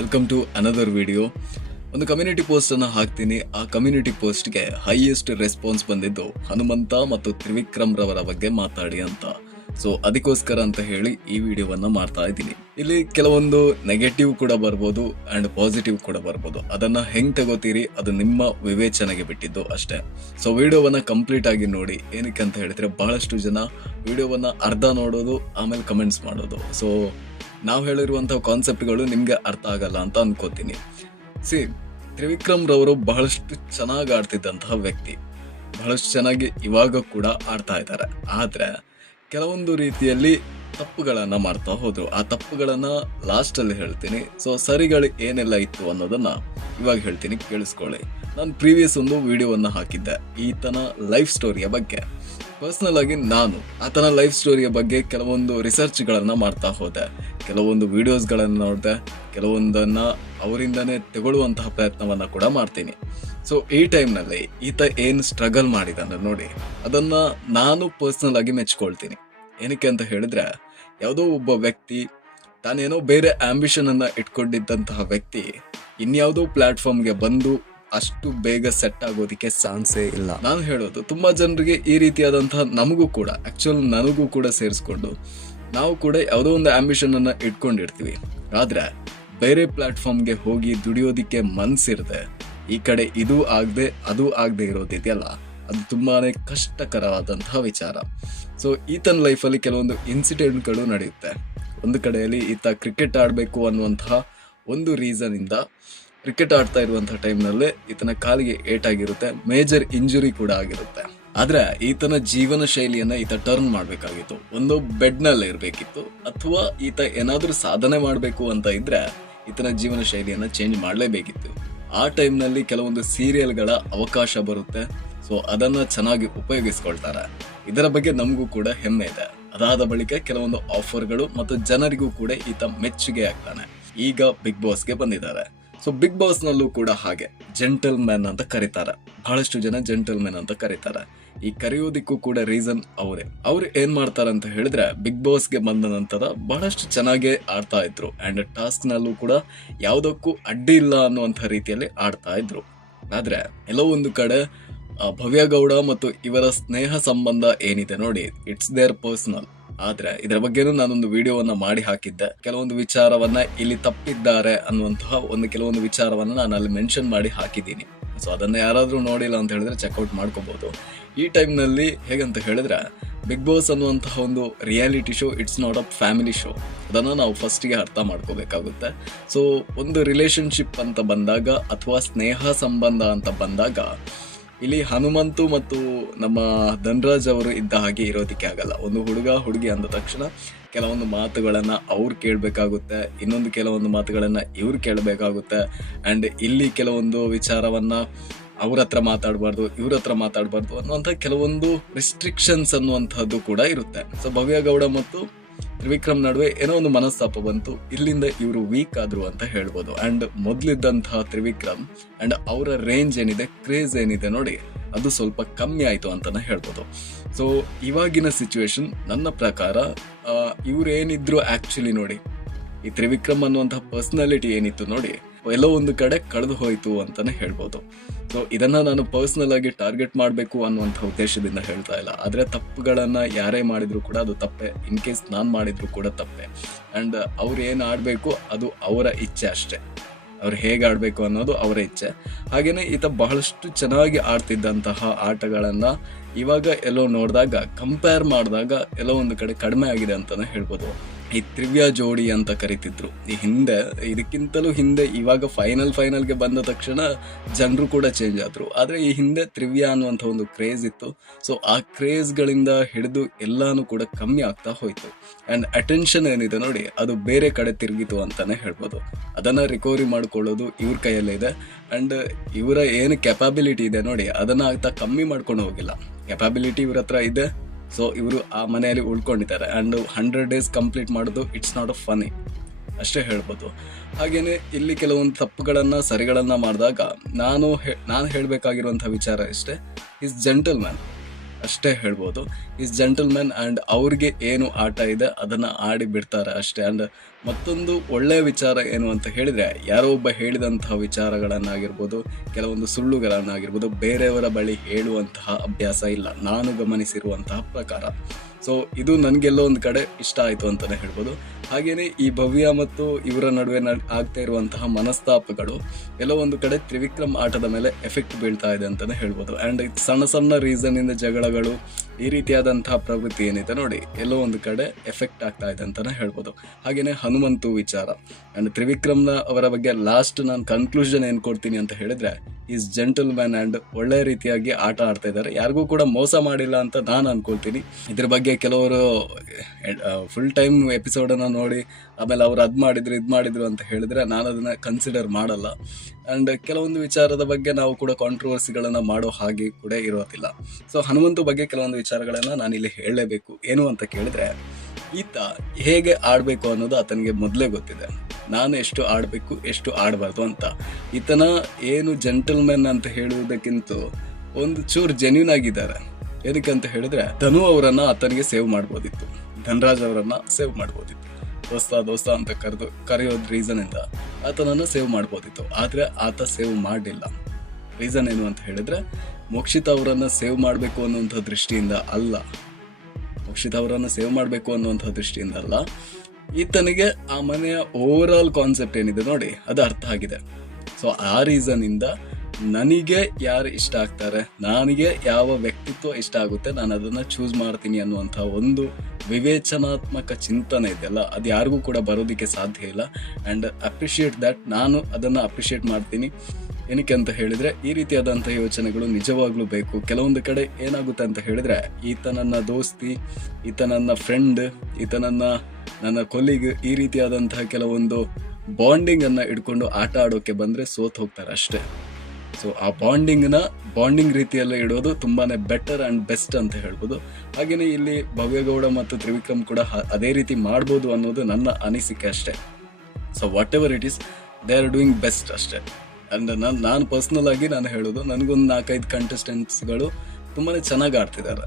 Welcome to another video. ಒಂದು community post ಅನ್ನು ಹಾಕ್ತೀನಿ. ಆ ಕಮ್ಯುನಿಟಿ ಪೋಸ್ಟ್ಗೆ ಹೈಯೆಸ್ಟ್ ರೆಸ್ಪಾನ್ಸ್ ಬಂದಿದ್ದು ಹನುಮಂತ ಮತ್ತು ತ್ರಿವಿಕ್ರಮ್ ರವರ ಬಗ್ಗೆ ಮಾತಾಡಿ ಅಂತ. ಸೊ ಅದಕ್ಕೋಸ್ಕರ ಅಂತ ಹೇಳಿ ಈ ವಿಡಿಯೋವನ್ನ ಮಾಡ್ತಾ ಇದ್ದೀನಿ. ಇಲ್ಲಿ ಕೆಲವೊಂದು ನೆಗೆಟಿವ್ ಕೂಡ ಬರ್ಬೋದು ಅಂಡ್ ಪಾಸಿಟಿವ್ ಕೂಡ ಬರ್ಬೋದು. ಅದನ್ನ ಹೆಂಗ್ ತಗೋತೀರಿ ಅದು ನಿಮ್ಮ ವಿವೇಚನೆಗೆ ಬಿಟ್ಟಿದ್ದು ಅಷ್ಟೇ. ಸೊ ವಿಡಿಯೋವನ್ನ ಕಂಪ್ಲೀಟ್ ಆಗಿ ನೋಡಿ. ಏನಕ್ಕೆ ಅಂತ ಹೇಳಿದ್ರೆ ಬಹಳಷ್ಟು ಜನ ವಿಡಿಯೋವನ್ನ ಅರ್ಧ ನೋಡೋದು ಆಮೇಲೆ ಕಮೆಂಟ್ಸ್ ಮಾಡೋದು. ಸೊ ನಾವು ಹೇಳಿರುವಂತಹ ಕಾನ್ಸೆಪ್ಟ್ಗಳು ನಿಮ್ಗೆ ಅರ್ಥ ಆಗಲ್ಲ ಅಂತ ಅನ್ಕೋತೀನಿ. ತ್ರಿವಿಕ್ರಮ್ ರವರು ಬಹಳಷ್ಟು ಚೆನ್ನಾಗಿ ಆಡ್ತಿದ್ದಂತಹ ವ್ಯಕ್ತಿ, ಬಹಳಷ್ಟು ಚೆನ್ನಾಗಿ ಇವಾಗ ಕೂಡ ಆಡ್ತಾ ಇದ್ದಾರೆ. ಆದ್ರೆ ಕೆಲವೊಂದು ರೀತಿಯಲ್ಲಿ ತಪ್ಪುಗಳನ್ನ ಮಾಡ್ತಾ ಹೋದ್ರು. ಆ ತಪ್ಪುಗಳನ್ನ ಲಾಸ್ಟ್ ಅಲ್ಲಿ ಹೇಳ್ತೀನಿ. ಸೊ ಸರಿಗಳು ಏನೆಲ್ಲ ಇತ್ತು ಅನ್ನೋದನ್ನ ಇವಾಗ ಹೇಳ್ತೀನಿ, ಕೇಳಿಸ್ಕೊಳ್ಳಿ. ನಾನು ಪ್ರೀವಿಯಸ್ ಒಂದು ವಿಡಿಯೋವನ್ನ ಹಾಕಿದ್ದೆ ಈತನ ಲೈಫ್ ಸ್ಟೋರಿಯ ಬಗ್ಗೆ. ಪರ್ಸನಲ್ ಆಗಿ ನಾನು ಆತನ ಲೈಫ್ ಸ್ಟೋರಿಯ ಬಗ್ಗೆ ಕೆಲವೊಂದು ರಿಸರ್ಚ್ ಗಳನ್ನ ಮಾಡ್ತಾ ಹೋದೆ, ಕೆಲವೊಂದು ವಿಡಿಯೋಸ್ ಗಳನ್ನ ನೋಡಿದೆ, ಕೆಲವೊಂದನ್ನ ಅವರಿಂದನೇ ತಗೊಳ್ಳುವಂತಹ ಪ್ರಯತ್ನವನ್ನ ಕೂಡ ಮಾಡ್ತೀನಿ. ಸೊ ಈ ಟೈಮ್ನಲ್ಲಿ ಈತ ಏನ್ ಸ್ಟ್ರಗಲ್ ಮಾಡಿದಾನೆ ನೋಡಿ, ಅದನ್ನ ನಾನು ಪರ್ಸನಲ್ ಆಗಿ ಮೆಚ್ಕೊಳ್ತೀನಿ. ಏನಕ್ಕೆ ಅಂತ ಹೇಳಿದ್ರೆ, ಯಾವುದೋ ಒಬ್ಬ ವ್ಯಕ್ತಿ ತಾನೇನೋ ಬೇರೆ ಆಂಬಿಷನ್ ಅನ್ನ ಇಟ್ಕೊಂಡಿದ್ದಂತಹ ವ್ಯಕ್ತಿ ಇನ್ಯಾವುದೋ ಪ್ಲಾಟ್ಫಾರ್ಮ್ಗೆ ಬಂದು ಅಷ್ಟು ಬೇಗ ಸೆಟ್ ಆಗೋದಿಕ್ಕೆ ಚಾನ್ಸೇ ಇಲ್ಲ. ನಾನು ಹೇಳೋದು ತುಂಬಾ ಜನರಿಗೆ ಈ ರೀತಿಯಾದಂತಹ, ನಮಗೂ ಕೂಡ ಆಕ್ಚುಲ್ ನನಗೂ ಕೂಡ ಸೇರಿಸ್ಕೊಂಡು ನಾವು ಕೂಡ ಯಾವುದೋ ಒಂದು ಆಂಬಿಷನ್ ಅನ್ನ ಇಟ್ಕೊಂಡಿರ್ತೀವಿ. ಆದ್ರೆ ಬೇರೆ ಪ್ಲಾಟ್ಫಾರ್ಮ್ಗೆ ಹೋಗಿ ದುಡಿಯೋದಿಕ್ಕೆ ಮನ್ಸಿರದೆ ಈ ಕಡೆ ಇದು ಆಗದೆ ಅದು ಆಗದೆ ಇರೋದಿದೆಯಲ್ಲ, ಅದು ತುಂಬಾನೇ ಕಷ್ಟಕರವಾದಂತಹ ವಿಚಾರ. ಸೊ ಈತನ ಲೈಫಲ್ಲಿ ಕೆಲವೊಂದು ಇನ್ಸಿಡೆಂಟ್ಗಳು ನಡೆಯುತ್ತೆ. ಒಂದು ಕಡೆಯಲ್ಲಿ ಈತ ಕ್ರಿಕೆಟ್ ಆಡಬೇಕು ಅನ್ನುವಂತಹ ಒಂದು ರೀಸನ್ ಇಂದ ಕ್ರಿಕೆಟ್ ಆಡ್ತಾ ಇರುವಂತಹ ಟೈಮ್ನಲ್ಲೇ ಈತನ ಕಾಲಿಗೆ ಏಟಾಗಿರುತ್ತೆ, ಮೇಜರ್ ಇಂಜುರಿ ಕೂಡ ಆಗಿರುತ್ತೆ. ಆದ್ರೆ ಈತನ ಜೀವನ ಶೈಲಿಯನ್ನ ಈತ ಟರ್ನ್ ಮಾಡ್ಬೇಕಾಗಿತ್ತು. ಒಂದು ಬೆಡ್ ನಲ್ಲಿ ಇರ್ಬೇಕಿತ್ತು, ಅಥವಾ ಈತ ಏನಾದ್ರೂ ಸಾಧನೆ ಮಾಡ್ಬೇಕು ಅಂತ ಇದ್ರೆ ಈತನ ಜೀವನ ಶೈಲಿಯನ್ನ ಚೇಂಜ್ ಮಾಡ್ಲೇಬೇಕಿತ್ತು. ಆ ಟೈಮ್ನಲ್ಲಿ ಕೆಲವೊಂದು ಸೀರಿಯಲ್ಗಳ ಅವಕಾಶ ಬರುತ್ತೆ. ಸೊ ಅದನ್ನ ಚೆನ್ನಾಗಿ ಉಪಯೋಗಿಸ್ಕೊಳ್ತಾರೆ. ಇದರ ಬಗ್ಗೆ ನಮಗೂ ಕೂಡ ಹೆಮ್ಮೆ ಇದೆ. ಅದಾದ ಬಳಿಕ ಕೆಲವೊಂದು ಆಫರ್ಗಳು ಮತ್ತು ಜನರಿಗೂ ಕೂಡ ಈತ ಮೆಚ್ಚುಗೆ ಆಗ್ತಾನೆ. ಈಗ ಬಿಗ್ ಬಾಸ್ಗೆ ಬಂದಿದ್ದಾರೆ. ಸೊ ಬಿಗ್ ಬಾಸ್ ನಲ್ಲೂ ಕೂಡ ಹಾಗೆ ಜೆಂಟಲ್ ಮ್ಯಾನ್ ಅಂತ ಕರೀತಾರೆ, ಬಹಳಷ್ಟು ಜನ ಜೆಂಟಲ್ ಮ್ಯಾನ್ ಅಂತ ಕರೀತಾರೆ. ಈ ಕರೆಯೋದಿಕ್ಕೂ ಕೂಡ ರೀಸನ್ ಅವ್ರು ಏನ್ ಮಾಡ್ತಾರೆ ಅಂತ ಹೇಳಿದ್ರೆ, ಬಿಗ್ ಬಾಸ್ಗೆ ಬಂದ ನಂತರ ಬಹಳಷ್ಟು ಚೆನ್ನಾಗಿ ಆಡ್ತಾ ಇದ್ರು ಅಂಡ್ ಟಾಸ್ಕ್ ನಲ್ಲೂ ಕೂಡ ಯಾವುದಕ್ಕೂ ಅಡ್ಡಿ ಇಲ್ಲ ಅನ್ನುವಂಥ ರೀತಿಯಲ್ಲಿ ಆಡ್ತಾ ಇದ್ರು. ಆದ್ರೆ ಎಲ್ಲೋ ಒಂದು ಕಡೆ ಭವ್ಯ ಗೌಡ ಮತ್ತು ಇವರ ಸ್ನೇಹ ಸಂಬಂಧ ಏನಿದೆ ನೋಡಿ, ಇಟ್ಸ್ ದೇರ್ ಪರ್ಸನಲ್. ಆದ್ರೆ ಇದರ ಬಗ್ಗೆನೂ ನಾನೊಂದು ವಿಡಿಯೋವನ್ನ ಮಾಡಿ ಹಾಕಿದ್ದೆ. ಕೆಲವೊಂದು ವಿಚಾರವನ್ನ ಇಲ್ಲಿ ತಪ್ಪಿದ್ದಾರೆ ಅನ್ನುವಂತಹ ಕೆಲವೊಂದು ವಿಚಾರವನ್ನ ನಾನು ಅಲ್ಲಿ ಮೆನ್ಷನ್ ಮಾಡಿ ಹಾಕಿದ್ದೀನಿ. ಸೊ ಅದನ್ನ ಯಾರಾದ್ರೂ ನೋಡಿಲ್ಲ ಅಂತ ಹೇಳಿದ್ರೆ ಚೆಕ್ಔಟ್ ಮಾಡ್ಕೋಬಹುದು. ಈ ಟೈಮ್ ನಲ್ಲಿ ಹೇಗಂತ ಹೇಳಿದ್ರೆ, ಬಿಗ್ ಬಾಸ್ ಅನ್ನುವಂತಹ ಒಂದು reality show, it's not a family show. ಅದನ್ನ ನಾವು ಫಸ್ಟ್ಗೆ ಅರ್ಥ ಮಾಡ್ಕೋಬೇಕಾಗುತ್ತೆ. ಸೊ ಒಂದು ರಿಲೇಶನ್ಶಿಪ್ ಅಂತ ಬಂದಾಗ ಅಥವಾ ಸ್ನೇಹ ಸಂಬಂಧ ಅಂತ ಬಂದಾಗ ಇಲ್ಲಿ ಹನುಮಂತು ಮತ್ತು ನಮ್ಮ ಧನ್ರಾಜ್ ಅವರು ಇದ್ದ ಹಾಗೆ ಇರೋದಿಕ್ಕೆ ಆಗಲ್ಲ. ಒಂದು ಹುಡುಗ ಹುಡುಗಿ ಅಂದ ತಕ್ಷಣ ಕೆಲವೊಂದು ಮಾತುಗಳನ್ನ ಅವ್ರು ಕೇಳಬೇಕಾಗುತ್ತೆ, ಇನ್ನೊಂದು ಕೆಲವೊಂದು ಮಾತುಗಳನ್ನ ಇವ್ರು ಕೇಳಬೇಕಾಗುತ್ತೆ. ಅಂಡ್ ಇಲ್ಲಿ ಕೆಲವೊಂದು ವಿಚಾರವನ್ನ ಅವ್ರ ಹತ್ರ ಮಾತಾಡಬಾರ್ದು, ಇವ್ರ ಹತ್ರ ಮಾತಾಡಬಾರ್ದು ಅನ್ನುವಂಥ ಕೆಲವೊಂದು ರಿಸ್ಟ್ರಿಕ್ಷನ್ಸ್ ಅನ್ನುವಂಥದ್ದು ಕೂಡ ಇರುತ್ತೆ. ಸೊ ಭವ್ಯ ಗೌಡ ಮತ್ತು ತ್ರಿವಿಕ್ರಮ್ ನಡುವೆ ಏನೋ ಒಂದು ಮನಸ್ತಾಪ ಬಂತು, ಇಲ್ಲಿಂದ ಇವರು ವೀಕ್ ಆದ್ರು ಅಂತ ಹೇಳ್ಬೋದು. ಅಂಡ್ ಮೊದಲಿದ್ದಂತಹ ತ್ರಿವಿಕ್ರಮ್ ಅಂಡ್ ಅವರ ರೇಂಜ್ ಏನಿದೆ, ಕ್ರೇಜ್ ಏನಿದೆ ನೋಡಿ, ಅದು ಸ್ವಲ್ಪ ಕಮ್ಮಿ ಆಯ್ತು ಅಂತಾನೆ ಹೇಳ್ಬೋದು. ಸೊ ಇವಾಗಿನ ಸಿಚುವೇಶನ್ ನನ್ನ ಪ್ರಕಾರ ಇವ್ರೇನಿದ್ರು ಆಕ್ಚುಲಿ ನೋಡಿ, ಈ ತ್ರಿವಿಕ್ರಮ್ ಅನ್ನುವಂತಹ ಪರ್ಸನಾಲಿಟಿ ಏನಿತ್ತು ನೋಡಿ, ಎಲ್ಲೋ ಒಂದು ಕಡೆ ಕಳೆದು ಹೋಯ್ತು ಅಂತಾನೆ ಹೇಳ್ಬೋದು. ಸೊ ಇದನ್ನ ನಾನು ಪರ್ಸನಲ್ ಆಗಿ ಟಾರ್ಗೆಟ್ ಮಾಡಬೇಕು ಅನ್ನುವಂಥ ಉದ್ದೇಶದಿಂದ ಹೇಳ್ತಾ ಇಲ್ಲ. ಆದ್ರೆ ತಪ್ಪುಗಳನ್ನ ಯಾರೇ ಮಾಡಿದ್ರು ಕೂಡ ಅದು ತಪ್ಪೆ. ಇನ್ ಕೇಸ್ ನಾನ್ ಮಾಡಿದ್ರು ಕೂಡ ತಪ್ಪೆ. ಅಂಡ್ ಅವ್ರು ಏನ್ ಆಡ್ಬೇಕು ಅದು ಅವರ ಇಚ್ಛೆ ಅಷ್ಟೇ. ಅವ್ರು ಹೇಗೆ ಆಡ್ಬೇಕು ಅನ್ನೋದು ಅವರ ಇಚ್ಛೆ. ಹಾಗೇನೆ ಈತ ಬಹಳಷ್ಟು ಚೆನ್ನಾಗಿ ಆಡ್ತಿದ್ದಂತಹ ಆಟಗಳನ್ನ ಇವಾಗ ಎಲ್ಲೋ ನೋಡಿದಾಗ, ಕಂಪೇರ್ ಮಾಡಿದಾಗ ಎಲ್ಲೋ ಒಂದು ಕಡೆ ಕಡಿಮೆ ಆಗಿದೆ ಅಂತಾನೆ ಹೇಳ್ಬೋದು. ಈ ತ್ರಿವ್ಯ ಜೋಡಿ ಅಂತ ಕರಿತಿದ್ರು ಈ ಹಿಂದೆ, ಇದಕ್ಕಿಂತಲೂ ಹಿಂದೆ. ಇವಾಗ ಫೈನಲ್ಗೆ ಬಂದ ತಕ್ಷಣ ಜನರು ಕೂಡ ಚೇಂಜ್ ಆದ್ರು. ಆದ್ರೆ ಈ ಹಿಂದೆ ತ್ರಿವ್ಯ ಅನ್ನುವಂಥ ಒಂದು ಕ್ರೇಜ್ ಇತ್ತು. ಸೊ ಆ ಕ್ರೇಜ್ಗಳಿಂದ ಹಿಡಿದು ಎಲ್ಲಾನು ಕೂಡ ಕಮ್ಮಿ ಆಗ್ತಾ ಹೋಯ್ತು. ಅಂಡ್ ಅಟೆನ್ಷನ್ ಏನಿದೆ ನೋಡಿ, ಅದು ಬೇರೆ ಕಡೆ ತಿರುಗಿತು ಅಂತಾನೆ ಹೇಳ್ಬೋದು. ಅದನ್ನ ರಿಕವರಿ ಮಾಡ್ಕೊಳ್ಳೋದು ಇವ್ರ ಕೈಯಲ್ಲೇ ಇದೆ. ಅಂಡ್ ಇವರ ಏನು ಕೆಪಾಬಿಲಿಟಿ ಇದೆ ನೋಡಿ, ಅದನ್ನ ಆಗ್ತಾ ಕಮ್ಮಿ ಮಾಡ್ಕೊಂಡು ಹೋಗಿಲ್ಲ. ಕೆಪಾಬಿಲಿಟಿ ಇವ್ರ ಹತ್ರ ಇದೆ. ಸೊ ಇವರು ಆ ಮನೆಯಲ್ಲಿ ಉಳ್ಕೊಂಡಿದ್ದಾರೆ. ಅಂಡ್ 100 days ಕಂಪ್ಲೀಟ್ ಮಾಡೋದು ಇಟ್ಸ್ ನಾಟ್ ಅ ಫನಿ ಅಷ್ಟೇ ಹೇಳ್ಬೋದು. ಹಾಗೇನೆ ಇಲ್ಲಿ ಕೆಲವೊಂದು ತಪ್ಪುಗಳನ್ನ ಸರಿಗಳನ್ನ ಮಾಡಿದಾಗ ನಾನು ಹೇಳ್ಬೇಕಾಗಿರುವಂತಹ ವಿಚಾರ ಇಷ್ಟೇ, ಈಸ್ ಜೆಂಟಲ್ ಮ್ಯಾನ್ ಅಷ್ಟೇ ಹೇಳ್ಬೋದು. Is gentle man. ಅಂಡ್ ಅವ್ರಿಗೆ ಏನು ಆಟ ಇದೆ ಅದನ್ನ ಆಡಿ ಬಿಡ್ತಾರೆ ಅಷ್ಟೇ. ಅಂಡ್ ಮತ್ತೊಂದು ಒಳ್ಳೆಯ ವಿಚಾರ ಏನು ಅಂತ ಹೇಳಿದ್ರೆ, ಯಾರೋ ಒಬ್ಬ ಹೇಳಿದಂತಹ ವಿಚಾರಗಳನ್ನಾಗಿರ್ಬೋದು, ಕೆಲವೊಂದು ಸುಳ್ಳುಗಳನ್ನಾಗಿರ್ಬೋದು ಬೇರೆಯವರ ಬಳಿ ಹೇಳುವಂತಹ ಅಭ್ಯಾಸ ಇಲ್ಲ, ನಾನು ಗಮನಿಸಿರುವಂತಹ ಪ್ರಕಾರ. ಸೊ ಇದು ನನಗೆಲ್ಲೋ ಒಂದು ಕಡೆ ಇಷ್ಟ ಆಯಿತು ಅಂತಲೇ ಹೇಳ್ಬೋದು. ಹಾಗೆಯೇ ಈ ಭವ್ಯ ಮತ್ತು ಇವರ ನಡುವೆ ಆಗ್ತಾ ಇರುವಂತಹ ಮನಸ್ತಾಪಗಳು ಎಲ್ಲೋ ಒಂದು ಕಡೆ ತ್ರಿವಿಕ್ರಮ್ ಆಟದ ಮೇಲೆ ಎಫೆಕ್ಟ್ ಬೀಳ್ತಾ ಇದೆ ಅಂತಲೇ ಹೇಳ್ಬೋದು. ಆ್ಯಂಡ್ ಸಣ್ಣ ಸಣ್ಣ ರೀಸನ್ನಿಂದ ಜಗಳಗಳು, ಈ ರೀತಿಯಾದಂತಹ ಪ್ರವೃತ್ತಿ ಏನಿದೆ ನೋಡಿ, ಎಲ್ಲೋ ಒಂದು ಕಡೆ ಎಫೆಕ್ಟ್ ಆಗ್ತಾ ಇದೆ ಅಂತಲೇ ಹೇಳ್ಬೋದು. ಹಾಗೆಯೇ ಹನುಮಂತು ವಿಚಾರ ಆ್ಯಂಡ್ ತ್ರಿವಿಕ್ರಮ್ನ ಅವರ ಬಗ್ಗೆ ಲಾಸ್ಟ್ ನಾನು ಕನ್ಕ್ಲೂಷನ್ ಏನು ಕೊಡ್ತೀನಿ ಅಂತ ಹೇಳಿದ್ರೆ, ಈಸ್ ಜೆಂಟಲ್ ಮ್ಯಾನ್ ಆ್ಯಂಡ್ ಒಳ್ಳೆ ರೀತಿಯಾಗಿ ಆಟ ಆಡ್ತಾ ಇದ್ದಾರೆ, ಯಾರಿಗೂ ಕೂಡ ಮೋಸ ಮಾಡಿಲ್ಲ ಅಂತ ನಾನು ಅನ್ಕೊಳ್ತೀನಿ. ಇದ್ರ ಬಗ್ಗೆ ಕೆಲವರು ಫುಲ್ ಟೈಮ್ ಎಪಿಸೋಡನ್ನು ನೋಡಿ ಆಮೇಲೆ ಅವ್ರು ಅದು ಮಾಡಿದ್ರು ಇದು ಮಾಡಿದ್ರು ಅಂತ ಹೇಳಿದ್ರೆ ನಾನು ಅದನ್ನು ಕನ್ಸಿಡರ್ ಮಾಡಲ್ಲ. ಆ್ಯಂಡ್ ಕೆಲವೊಂದು ವಿಚಾರದ ಬಗ್ಗೆ ನಾವು ಕೂಡ ಕಾಂಟ್ರವರ್ಸಿಗಳನ್ನು ಮಾಡೋ ಹಾಗೆ ಕೂಡ ಇರೋದಿಲ್ಲ. ಸೊ ಹನುಮಂತು ಬಗ್ಗೆ ಕೆಲವೊಂದು ವಿಚಾರಗಳನ್ನು ನಾನಿಲ್ಲಿ ಹೇಳಲೇಬೇಕು. ಏನು ಅಂತ ಕೇಳಿದ್ರೆ, ಈತ ಹೇಗೆ ಆಡಬೇಕು ಅನ್ನೋದು ಆತನಿಗೆ ಮೊದಲೇ ಗೊತ್ತಿದೆ, ನಾನು ಎಷ್ಟು ಆಡಬೇಕು ಎಷ್ಟು ಆಡಬಾರ್ದು ಅಂತ. ಈತನ ಏನು ಜೆಂಟಲ್ಮೆನ್ ಅಂತ ಹೇಳುವುದಕ್ಕಿಂತ ಒಂದು ಚೂರು ಜೆನ್ಯೂನ್ ಆಗಿದ್ದಾರೆ. ಏನಕ್ಕೆ ಅಂತ ಹೇಳಿದ್ರೆ, ಧನು ಅವರನ್ನ ಆತನಿಗೆ ಸೇವ್ ಮಾಡ್ಬೋದಿತ್ತು, ಧನರಾಜ್ ಅವರನ್ನ ಸೇವ್ ಮಾಡ್ಬೋದಿತ್ತು, ದೋಸ್ತ ಅಂತ ಕರೆಯೋದ್ ರೀಸನ್ ಇಂದ ಆತನನ್ನು ಸೇವ್ ಮಾಡ್ಬೋದಿತ್ತು. ಆದ್ರೆ ಆತ ಸೇವ್ ಮಾಡಲಿಲ್ಲ. ರೀಸನ್ ಏನು ಅಂತ ಹೇಳಿದ್ರೆ, ಮೋಕ್ಷಿತ ಅವರನ್ನ ಸೇವ್ ಮಾಡಬೇಕು ಅನ್ನುವಂಥ ದೃಷ್ಟಿಯಿಂದ ಅಲ್ಲ, ಈತನಿಗೆ ಆ ಮನೆಯ ಓವರ್ ಆಲ್ ಕಾನ್ಸೆಪ್ಟ್ ಏನಿದೆ ನೋಡಿ, ಅದು ಅರ್ಥ ಆಗಿದೆ. ಸೊ ಆ ರೀಸನ್ ಇಂದ ನನಗೆ ಯಾರು ಇಷ್ಟ ಆಗ್ತಾರೆ, ನನಗೆ ಯಾವ ವ್ಯಕ್ತಿತ್ವ ಇಷ್ಟ ಆಗುತ್ತೆ, ನಾನು ಅದನ್ನ ಚೂಸ್ ಮಾಡ್ತೀನಿ ಅನ್ನುವಂಥ ಒಂದು ವಿವೇಚನಾತ್ಮಕ ಚಿಂತನೆ ಇದೆಯಲ್ಲ, ಅದು ಯಾರಿಗೂ ಕೂಡ ಬರೋದಕ್ಕೆ ಸಾಧ್ಯ ಇಲ್ಲ. ಆ್ಯಂಡ್ ಅಪ್ರಿಷಿಯೇಟ್ ದ್ಯಾಟ್, ನಾನು ಅದನ್ನು ಅಪ್ರಿಷಿಯೇಟ್ ಮಾಡ್ತೀನಿ. ಏನಕ್ಕೆ ಅಂತ ಹೇಳಿದ್ರೆ, ಈ ರೀತಿಯಾದಂಥ ಯೋಚನೆಗಳು ನಿಜವಾಗ್ಲೂ ಬೇಕು. ಕೆಲವೊಂದು ಕಡೆ ಏನಾಗುತ್ತೆ ಅಂತ ಹೇಳಿದ್ರೆ, ಈತ ನನ್ನ ದೋಸ್ತಿ, ಈತ ನನ್ನ ಫ್ರೆಂಡ್, ಈತ ನನ್ನ ಕೊಲೀಗ್, ಈ ರೀತಿಯಾದಂತಹ ಕೆಲವೊಂದು ಬಾಂಡಿಂಗ್ ಅನ್ನ ಇಟ್ಕೊಂಡು ಆಟ ಆಡೋಕೆ ಬಂದ್ರೆ ಸೋತ್ ಹೋಗ್ತಾರೆ ಅಷ್ಟೇ. ಸೊ ಆ ಬಾಂಡಿಂಗ್ ರೀತಿಯಲ್ಲೇ ಇಡೋದು ತುಂಬಾನೇ ಬೆಟರ್ ಅಂಡ್ ಬೆಸ್ಟ್ ಅಂತ ಹೇಳ್ಬೋದು. ಹಾಗೇನೆ ಇಲ್ಲಿ ಭವ್ಯಗೌಡ ಮತ್ತು ತ್ರಿವಿಕ್ರಮ್ ಕೂಡ ಅದೇ ರೀತಿ ಮಾಡ್ಬೋದು ಅನ್ನೋದು ನನ್ನ ಅನಿಸಿಕೆ ಅಷ್ಟೇ. So what ever it is, they are doing best ಅಷ್ಟೇ. ಅಂಡ್ ನಾನು ಪರ್ಸ್ನಲ್ ಆಗಿ ನಾನು ಹೇಳೋದು, ನನಗೊಂದು 4-5 ಕಂಟೆಸ್ಟೆಂಟ್ಸ್ಗಳು ತುಂಬಾ ಚೆನ್ನಾಗಿ ಆಡ್ತಿದ್ದಾರೆ.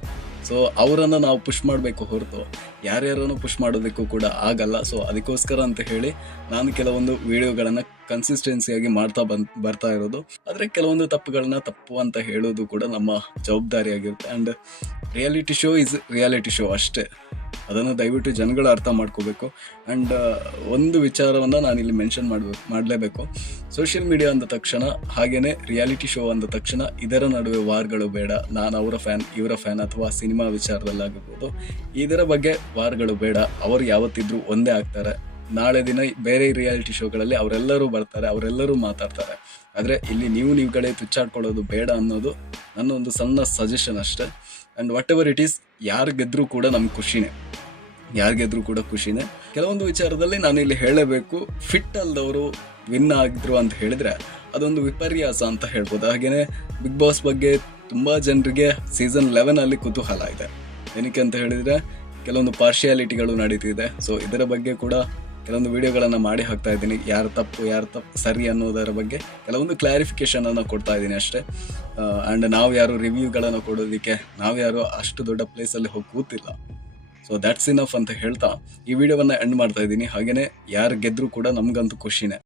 ಸೊ ಅವರನ್ನು ನಾವು ಪುಷ್ ಮಾಡಬೇಕು ಹೊರತು ಯಾರ್ಯಾರನ್ನು ಪುಷ್ ಮಾಡೋದಕ್ಕೂ ಕೂಡ ಆಗಲ್ಲ. ಸೊ ಅದಕ್ಕೋಸ್ಕರ ಅಂತ ಹೇಳಿ ನಾನು ಕೆಲವೊಂದು ವಿಡಿಯೋಗಳನ್ನು ಕನ್ಸಿಸ್ಟೆನ್ಸಿಯಾಗಿ ಬರ್ತಾ ಇರೋದು. ಆದರೆ ಕೆಲವೊಂದು ತಪ್ಪುಗಳನ್ನ ತಪ್ಪು ಅಂತ ಹೇಳೋದು ಕೂಡ ನಮ್ಮ ಜವಾಬ್ದಾರಿಯಾಗಿರುತ್ತೆ. And reality show is reality show ಅಷ್ಟೇ, ಅದನ್ನು ದಯವಿಟ್ಟು ಜನಗಳು ಅರ್ಥ ಮಾಡ್ಕೋಬೇಕು. ಆ್ಯಂಡ್ ಒಂದು ವಿಚಾರವನ್ನು ನಾನಿಲ್ಲಿ ಮೆನ್ಷನ್ ಮಾಡಲೇಬೇಕು. ಸೋಷಿಯಲ್ ಮೀಡಿಯಾ ಅಂದ ತಕ್ಷಣ, ಹಾಗೇನೆ ರಿಯಾಲಿಟಿ ಶೋ ಅಂದ ತಕ್ಷಣ ಇದರ ನಡುವೆ ವಾರ್ಗಳು ಬೇಡ. ನಾನು ಅವರ ಫ್ಯಾನ್ ಇವರ ಫ್ಯಾನ್ ಅಥವಾ ಸಿನಿಮಾ ವಿಚಾರದಲ್ಲಾಗಿರ್ಬೋದು, ಇದರ ಬಗ್ಗೆ ವಾರ್ಗಳು ಬೇಡ. ಅವರು ಯಾವತ್ತಿದ್ರೂ ಒಂದೇ ಆಗ್ತಾರೆ. ನಾಳೆ ದಿನ ಬೇರೆ ರಿಯಾಲಿಟಿ ಶೋಗಳಲ್ಲಿ ಅವರೆಲ್ಲರೂ ಬರ್ತಾರೆ, ಅವರೆಲ್ಲರೂ ಮಾತಾಡ್ತಾರೆ. ಆದರೆ ಇಲ್ಲಿ ನೀವುಗಳೇ ತುಚ್ಚಾಡ್ಕೊಳ್ಳೋದು ಬೇಡ ಅನ್ನೋದು ನನ್ನ ಒಂದು ಸಣ್ಣ ಸಜೆಷನ್ ಅಷ್ಟೇ. And what ever it is, ಯಾರು ಗೆದ್ರೂ ಕೂಡ ನಮ್ಗೆ ಖುಷಿನೇ. ಕೆಲವೊಂದು ವಿಚಾರದಲ್ಲಿ ನಾನು ಇಲ್ಲಿ ಹೇಳಬೇಕು, ಫಿಟ್ ಅಲ್ದವರು ವಿನ್ ಆಗಿದ್ರು ಅಂತ ಹೇಳಿದ್ರೆ ಅದೊಂದು ವಿಪರ್ಯಾಸ ಅಂತ ಹೇಳ್ಬೋದು. ಹಾಗೇನೆ ಬಿಗ್ ಬಾಸ್ ಬಗ್ಗೆ ತುಂಬ ಜನರಿಗೆ ಸೀಸನ್ 11 ಕುತೂಹಲ ಇದೆ. ಏನಕ್ಕೆ ಅಂತ ಹೇಳಿದ್ರೆ, ಕೆಲವೊಂದು ಪಾರ್ಶಿಯಾಲಿಟಿಗಳು ನಡೀತಿದೆ. ಸೊ ಇದರ ಬಗ್ಗೆ ಕೂಡ ಕೆಲವೊಂದು ವಿಡಿಯೋಗಳನ್ನು ಮಾಡಿ ಹಾಕ್ತಾ ಇದ್ದೀನಿ. ಯಾರು ತಪ್ಪು ಸರಿ ಅನ್ನೋದರ ಬಗ್ಗೆ ಕೆಲವೊಂದು ಕ್ಲಾರಿಫಿಕೇಶನ್ ಅನ್ನು ಕೊಡ್ತಾ ಇದ್ದೀನಿ ಅಷ್ಟೇ. ಆ್ಯಂಡ್ ನಾವು ಯಾರು ರಿವ್ಯೂಗಳನ್ನು ಕೊಡೋದಕ್ಕೆ ನಾವು ಯಾರು ಅಷ್ಟು ದೊಡ್ಡ ಪ್ಲೇಸಲ್ಲಿ ಹೋಗಿ ಕೂತಿಲ್ಲ. ಸೊ ದ್ಯಾಟ್ಸ್ ಇನಫ್ ಅಂತ ಹೇಳ್ತಾ ಈ ವಿಡಿಯೋವನ್ನು ಎಂಡ್ ಮಾಡ್ತಾ ಇದ್ದೀನಿ. ಹಾಗೆಯೇ ಯಾರು ಗೆದ್ರೂ ಕೂಡ ನಮಗಂತೂ ಖುಷಿನೇ.